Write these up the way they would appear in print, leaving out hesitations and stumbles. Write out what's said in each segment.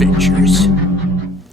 Adventures.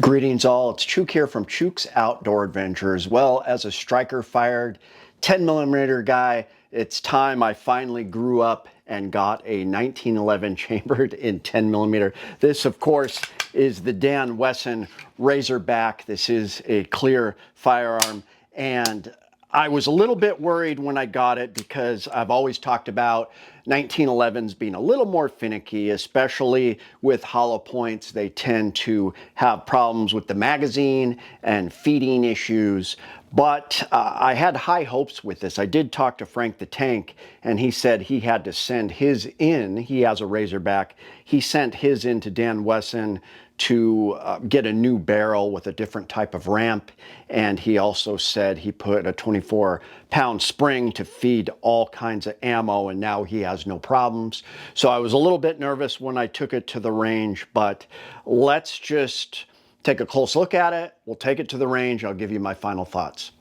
Greetings all, it's Chuke here from Chuke's Outdoor Adventures. Well, as a striker fired 10mm guy, it's time I finally grew up and got a 1911 chambered in 10mm. This, of course, is the Dan Wesson Razorback. This is a clear firearm, and I was a little bit worried when I got it because I've always talked about 1911s being a little more finicky, especially with hollow points. They tend to have problems with the magazine and feeding issues. But I had high hopes with this. I did talk to Frank the Tank, and he said he had to send his in. He has a Razorback. He sent his in to Dan Wesson to get a new barrel with a different type of ramp, and he also said he put a 24-pound spring to feed all kinds of ammo, and now he has no problems. So I was a little bit nervous when I took it to the range, but let's just take a close look at it. We'll take it to the range. I'll give you my final thoughts.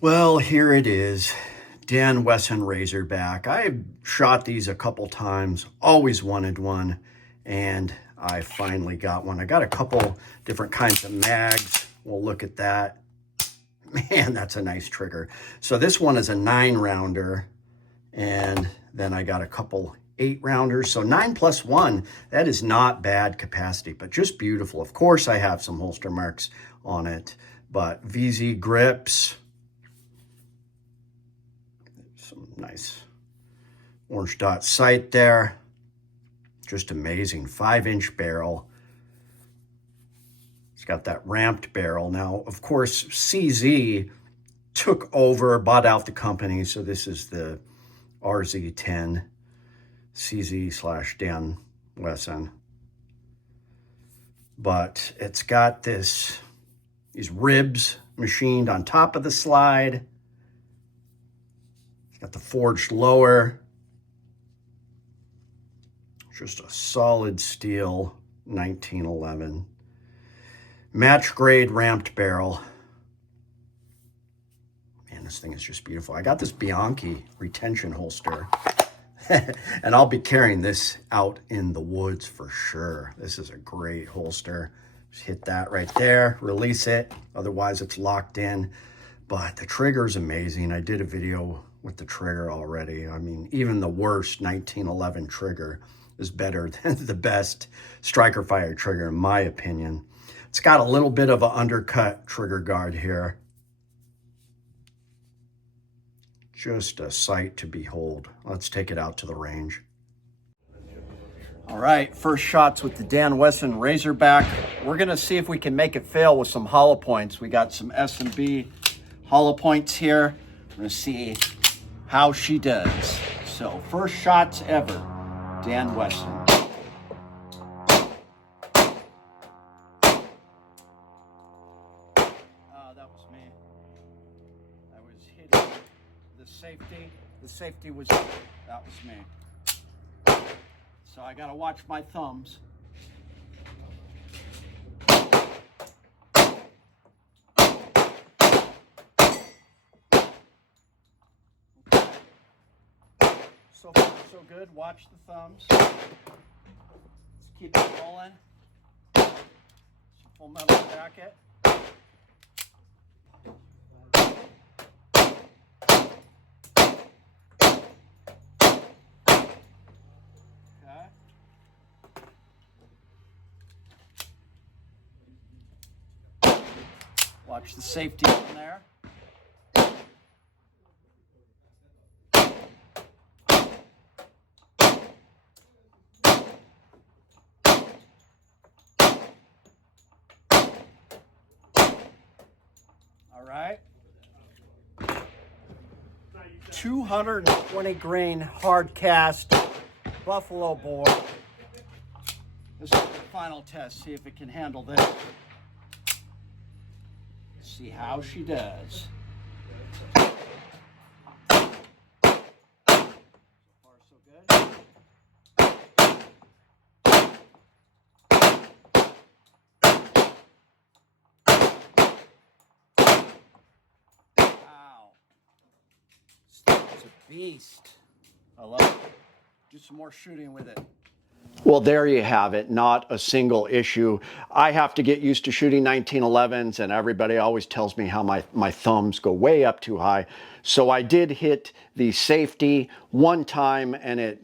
Well, here it is, Dan Wesson Razorback. I've shot these a couple times, always wanted one, and I finally got one. I got a couple different kinds of mags. We'll look at that. Man, that's a nice trigger. So this one is a 9-rounder, and then I got a couple 8-rounders. So 9 plus 1, that is not bad capacity, but just beautiful. Of course, I have some holster marks on it, but VZ grips, some nice orange dot sight there. Just amazing. 5-inch barrel. It's got that ramped barrel. Now, of course, CZ took over, bought out the company. So this is the RZ-10 CZ / Dan Wesson. But it's got these ribs machined on top of the slide. It's got the forged lower. Just a solid steel 1911. Match grade ramped barrel. Man, this thing is just beautiful. I got this Bianchi retention holster. And I'll be carrying this out in the woods for sure. This is a great holster. Just hit that right there, release it. Otherwise it's locked in. But the trigger is amazing. I did a video with the trigger already. I mean, even the worst 1911 trigger is better than the best striker fire trigger, in my opinion. It's got a little bit of an undercut trigger guard here. Just a sight to behold. Let's take it out to the range. All right, first shots with the Dan Wesson Razorback. We're gonna see if we can make it fail with some hollow points. We got some S&B hollow points here. We're gonna see how she does. So first shots ever. Dan Wesson. That was me. I was hitting the safety. The safety was, that was me. So I gotta watch my thumbs. So far, so good. Watch the thumbs. Let's keep it rolling. Full metal jacket. Okay. Watch the safety in there. All right. 220 grain hard cast buffalo bore. This is the final test. See if it can handle this. See how she does. So far, so good. It's a beast. I love it. Do some more shooting with it. Well, there you have it. Not a single issue. I have to get used to shooting 1911s, and everybody always tells me how my thumbs go way up too high. So I did hit the safety one time, and it,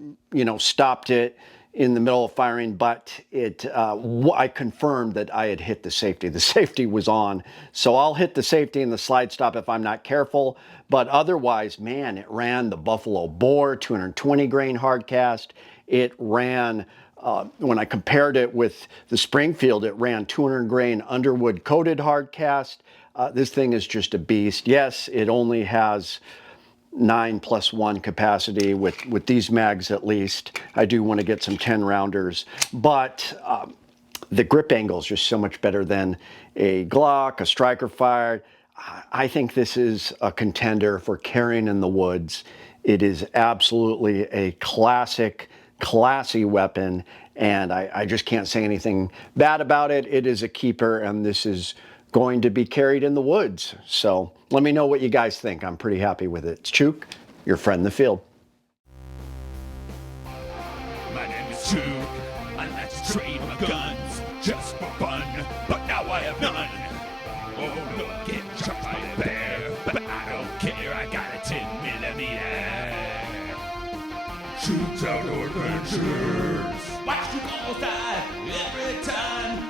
stopped it in the middle of firing, but I confirmed that I had hit the safety. The safety was on. So I'll hit the safety and the slide stop if I'm not careful. But otherwise, man, it ran the Buffalo Bore 220 grain hard cast. It ran, when I compared it with the Springfield, it ran 200 grain Underwood coated hard cast. This thing is just a beast. Yes, it only has 9+1 capacity with these mags at least. I do want to get some 10 rounders, but the grip angle is just so much better than a Glock, a Striker Fire. I think this is a contender for carrying in the woods. It is absolutely a classy weapon, and I just can't say anything bad about it. It is a keeper, and this is going to be carried in the woods. So let me know what you guys think. I'm pretty happy with it. It's Chuke, your friend in the field. My name is Chuke. I like to trade my guns just for fun, but now I have none. Oh, look, get shot by a bear, but I don't care. I got a 10mm. Chuke's Outdoor Adventures. Watch you all die every time.